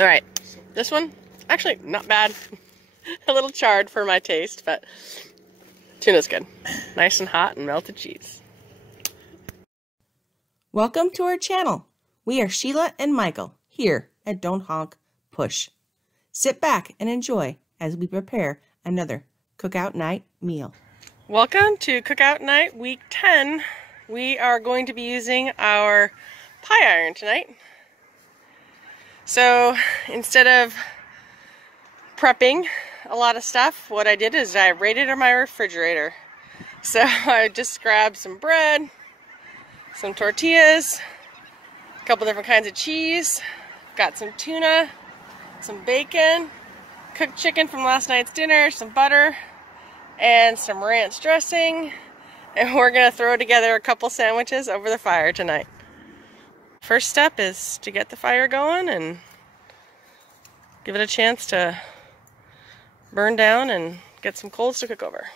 All right, this one, actually not bad. A little charred for my taste, but tuna's good. Nice and hot and melted cheese. Welcome to our channel. We are Sheila and Michael here at Don't Honk Push. Sit back and enjoy as we prepare another cookout night meal. Welcome to Cookout Night Week 10. We are going to be using our pie iron tonight. So instead of prepping a lot of stuff, what I did is I raided my refrigerator. So I just grabbed some bread, some tortillas, a couple different kinds of cheese, got some tuna, some bacon, cooked chicken from last night's dinner, some butter, and some ranch dressing. And we're gonna throw together a couple sandwiches over the fire tonight. First step is to get the fire going and give it a chance to burn down and get some coals to cook over.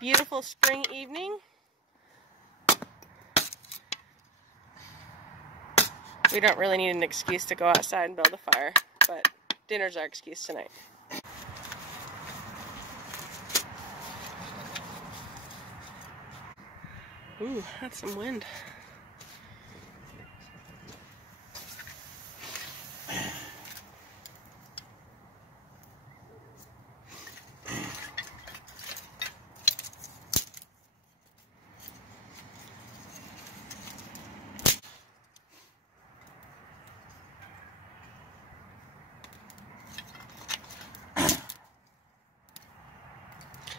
Beautiful spring evening. We don't really need an excuse to go outside and build a fire, but dinner's our excuse tonight. Ooh, that's some wind.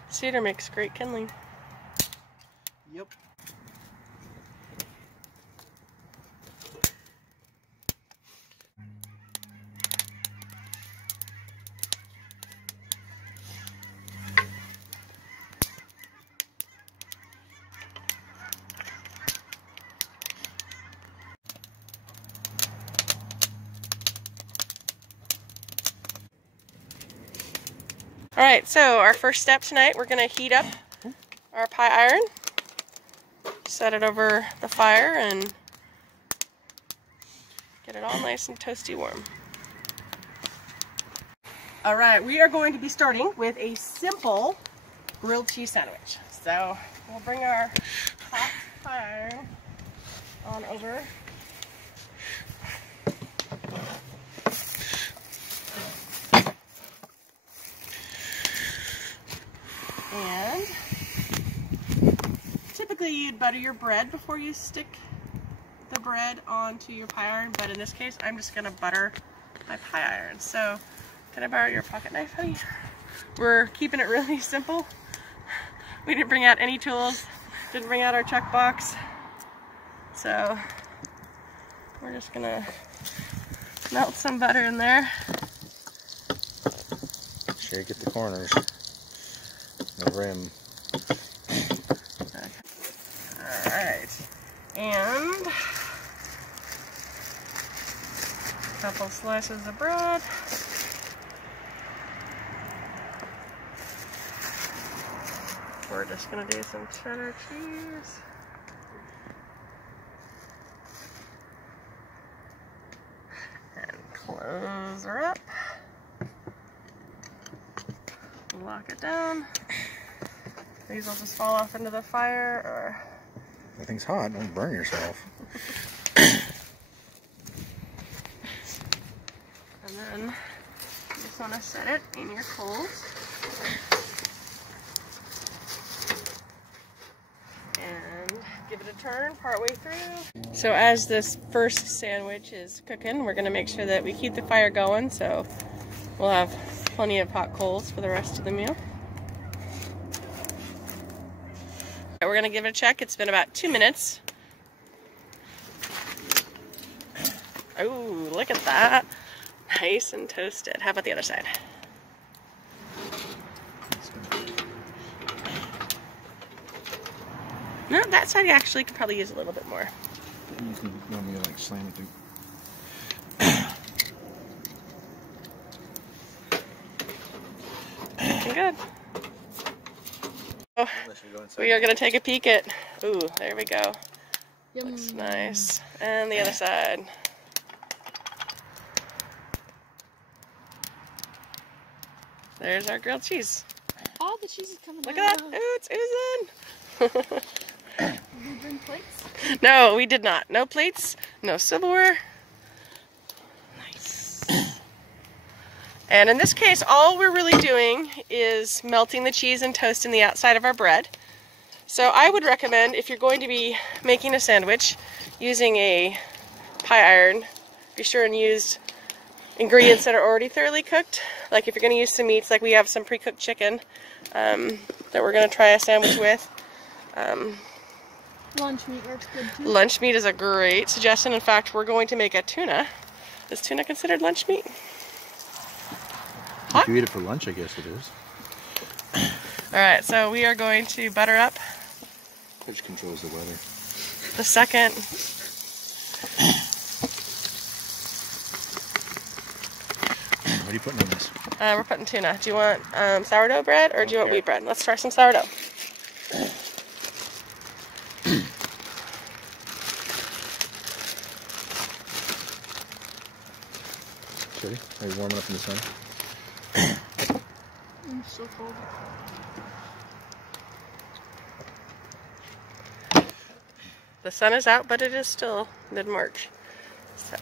Cedar makes great kindling. Yep. Alright, so our first step tonight, we're going to heat up our pie iron. Set it over the fire and get it all nice and toasty warm. Alright, we are going to be starting with a simple grilled cheese sandwich. So we'll bring our hot pie iron on over. And typically you'd butter your bread before you stick the bread onto your pie iron, but in this case I'm just going to butter my pie iron. So can I borrow your pocket knife, honey? We're keeping it really simple. We didn't bring out any tools, didn't bring out our chuck box. So we're just going to melt some butter in there. Shake at the corners. The rim. Okay. Alright. And a couple slices of bread. We're just going to do some cheddar cheese. And close her up. Lock it down. These will just fall off into the fire, or... That thing's hot, don't burn yourself. And then you just want to set it in your coals. And give it a turn partway through. So as this first sandwich is cooking, we're going to make sure that we keep the fire going, so we'll have plenty of hot coals for the rest of the meal. We're going to give it a check. It's been about 2 minutes. Oh, look at that. Nice and toasted. How about the other side? No, that side actually could probably use a little bit more. You want me to like slam it through? Looking good. Oh, we are going to take a peek at, ooh, there we go. Looks nice. And the other side. There's our grilled cheese. All the cheese is coming Look out. at that. Ooh, it's oozing. Did we bring plates? No, we did not. No plates, no silverware. Nice. And in this case, all we're really doing is melting the cheese and toasting the outside of our bread. So I would recommend, if you're going to be making a sandwich using a pie iron, be sure and use ingredients that are already thoroughly cooked. Like if you're going to use some meats, like we have some pre-cooked chicken that we're going to try a sandwich with. Lunch meat works good too. Lunch meat is a great suggestion. In fact, we're going to make a tuna. Is tuna considered lunch meat? If you eat it for lunch, I guess it is. Alright, so we are going to butter up Which controls the weather. the second. What are you putting on this? We're putting tuna. Do you want sourdough bread or do you want wheat bread? Let's try some sourdough. Ready? Are you warming up in the sun? I'm so cold. The sun is out, but it is still mid-March. So.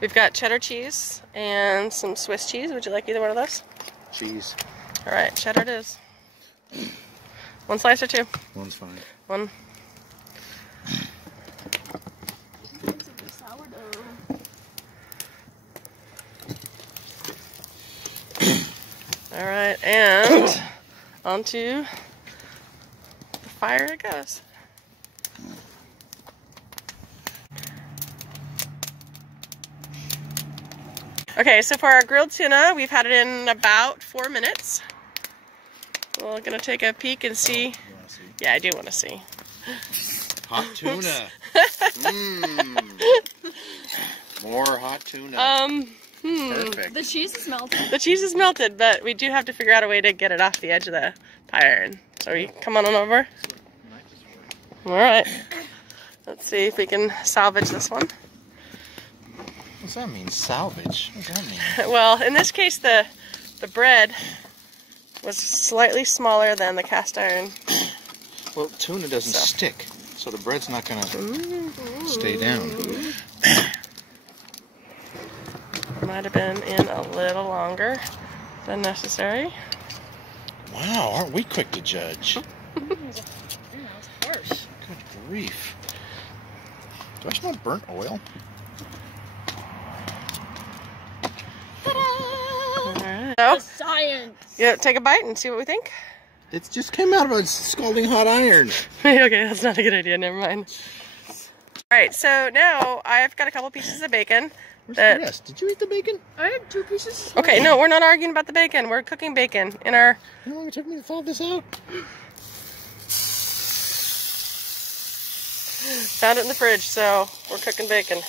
We've got cheddar cheese and some Swiss cheese. Would you like either one of those? Cheese. Alright, cheddar it is. One slice or two? One's fine. One. Alright, and onto the fire it goes. Okay, so for our grilled tuna, we've had it in about 4 minutes. We're gonna take a peek and see. You want to see? Yeah, I do want to see. Hot tuna. More hot tuna. Perfect. The cheese is melted. The cheese is melted, but we do have to figure out a way to get it off the edge of the pie iron. So you come on over. Alright. Let's see if we can salvage this one. What's that mean? Salvage? What does that mean? Well, in this case, the bread was slightly smaller than the cast iron. Well, tuna doesn't stick, so the bread's not going to stay down. Might have been in a little longer than necessary. Wow, aren't we quick to judge? That was harsh. Good grief. Do I smell burnt oil? Alright. The So, science. yeah, take a bite and see what we think. It just came out of a scalding hot iron. Okay, that's not a good idea. Never mind. Alright, so now I've got a couple pieces of bacon. Where's the rest? Did you eat the bacon? I had 2 pieces. Okay, no, we're not arguing about the bacon. We're cooking bacon in our... You know how long it took me to thaw this out? Found it in the fridge, so we're cooking bacon.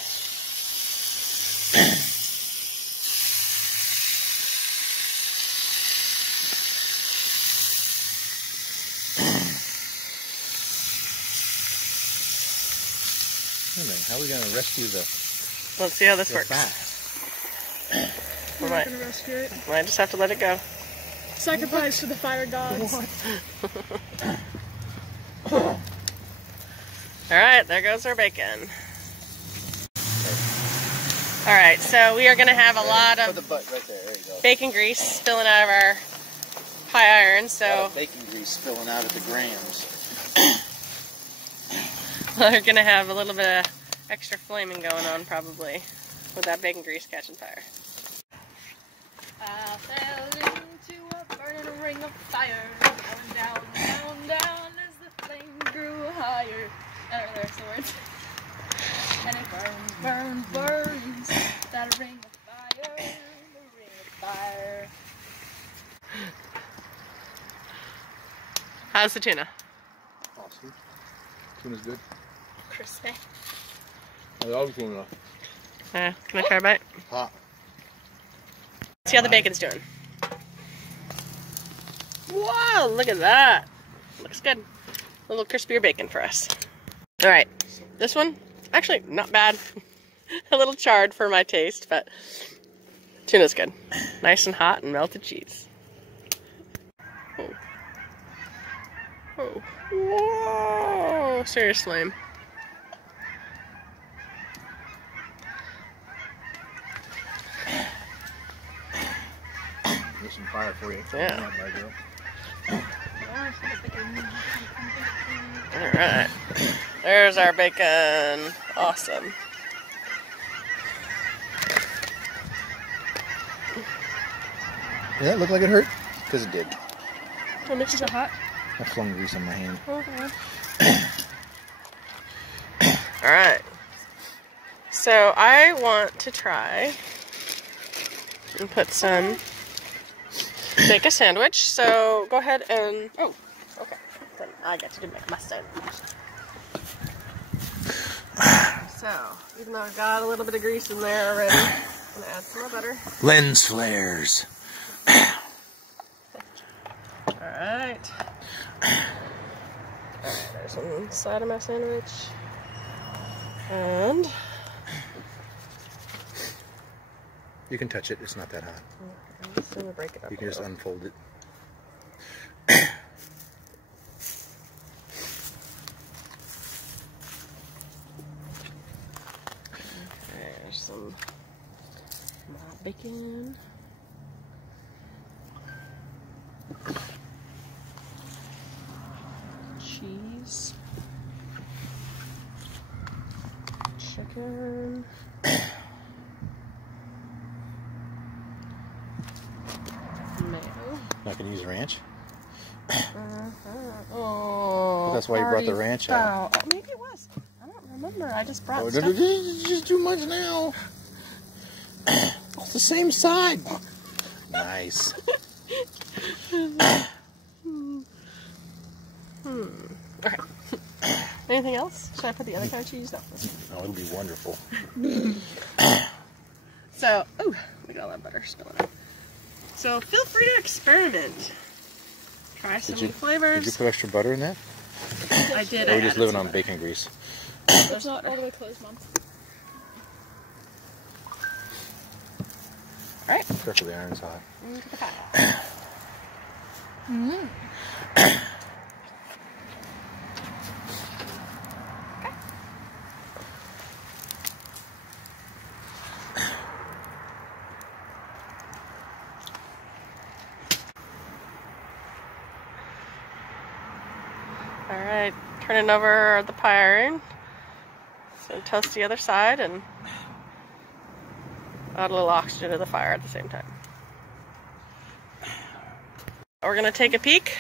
How are we going to rescue the Let's see how this works. fat? We We're might, not gonna rescue it. might just have to let it go. Sacrifice to the fire gods. Alright, there goes our bacon. Alright, so we are going to have a lot Put of the butt right there. There you go. bacon grease spilling out of our pie iron, so Bacon grease spilling out of the grams. we're going to have a little bit of extra flaming going on probably with that bacon grease catching fire. I fell into a burning ring of fire. Going down, down, down as the flame grew higher. There's the words. And it burns, burns, burns. That ring of fire, the ring of fire. How's the tuna? Awesome. Tuna's good. Crispy. I love tuna. Can I try a bite? Hot. See how the bacon's doing. Whoa, look at that. Looks good. A little crispier bacon for us. All right, this one, actually not bad. A little charred for my taste, but tuna's good. Nice and hot and melted cheese. Oh. Oh. Whoa, serious flame. There's some fire for you. Yeah. Alright. There's our bacon. Awesome. Did that look like it hurt? Because it did. What makes it hot? I flung grease on my hand. Alright. So I want to try and put some, make a sandwich. So go ahead and, oh, okay. Then I get to make my sandwich. So, even though I've got a little bit of grease in there already, I'm going to add some more butter. Lens flares. Alright. Alright, there's one side of my sandwich. And You can touch it, it's not that hot. I'm just going to break it up. You can just unfold it. There's some bacon. Cheese. Chicken. Mayo. Not gonna use ranch? Oh, That's why you brought the ranch out. Oh, maybe it was. I don't remember. I just brought Oh, stuff. just too much now. It's the same side. Nice. Okay. Anything else? Should I put the other kind of cheese? No. Oh, it'll be wonderful. So, oh, look at all that butter spilling out. So feel free to experiment. Try some new flavors. Did you put extra butter in that? I did. Or are we just living on bacon grease? There's not all the way closed, Mom. Alright. Careful, the iron's hot. Into the fire. Alright, turning over the pie iron. So toast the other side and add a little oxygen to the fire at the same time. We're gonna take a peek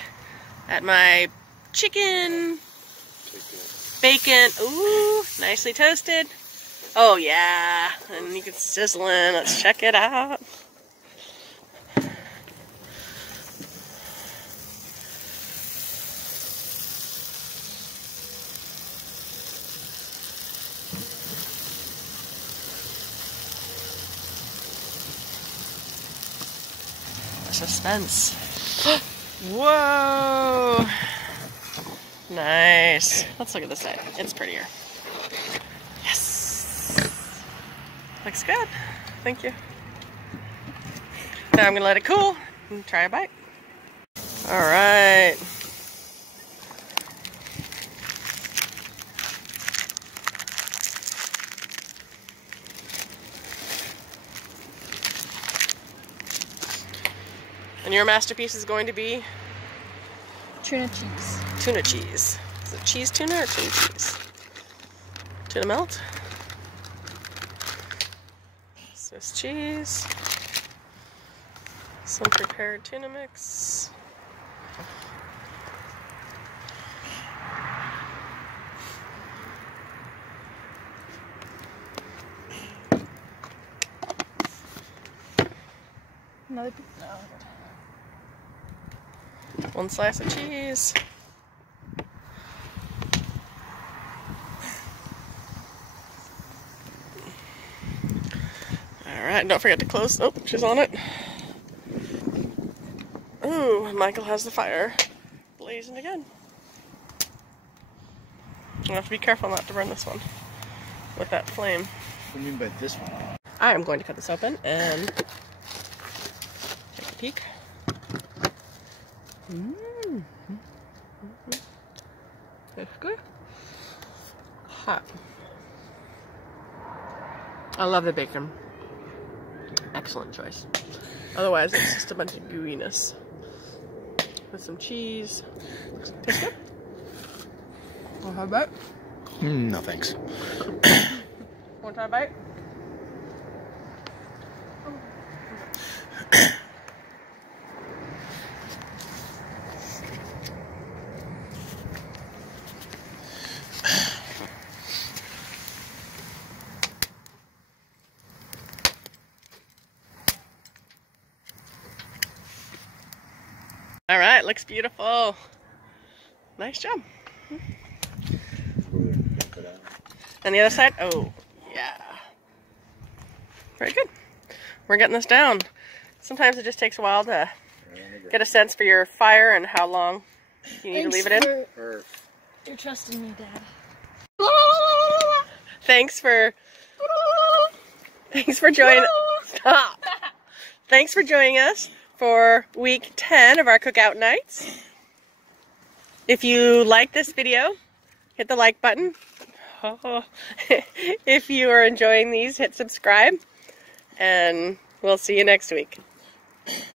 at my chicken, bacon, ooh, nicely toasted. Oh yeah, and you can sizzling, let's check it out. Suspense. Whoa! Nice. Let's look at this side. It's prettier. Yes! Looks good. Thank you. Now I'm gonna let it cool and try a bite. Alright. And your masterpiece is going to be? Tuna cheese. Tuna cheese. Is it cheese tuna or tuna cheese? Tuna melt. Swiss cheese. Some prepared tuna mix. Another piece. No. One slice of cheese. Alright, don't forget to close. Oh, she's on it. Ooh, Ooh, Michael has the fire blazing again. You have to be careful not to burn this one with that flame. What do you mean by this one? I am going to cut this open and take a peek. It's good. Hot. I love the bacon. Excellent choice. Otherwise, it's just a bunch of gooiness. With some cheese. Tastes good. Want to have a bite? No thanks. Want to have a bite? All right, looks beautiful. Nice job. And the other side, oh, yeah. Very good. We're getting this down. Sometimes it just takes a while to get a sense for your fire and how long you need to leave it in. You're trusting me, Dad. Thanks for joining. Stop. Thanks for joining us for week 10 of our cookout nights. If you like this video, hit the like button. If you are enjoying these, hit subscribe, and we'll see you next week.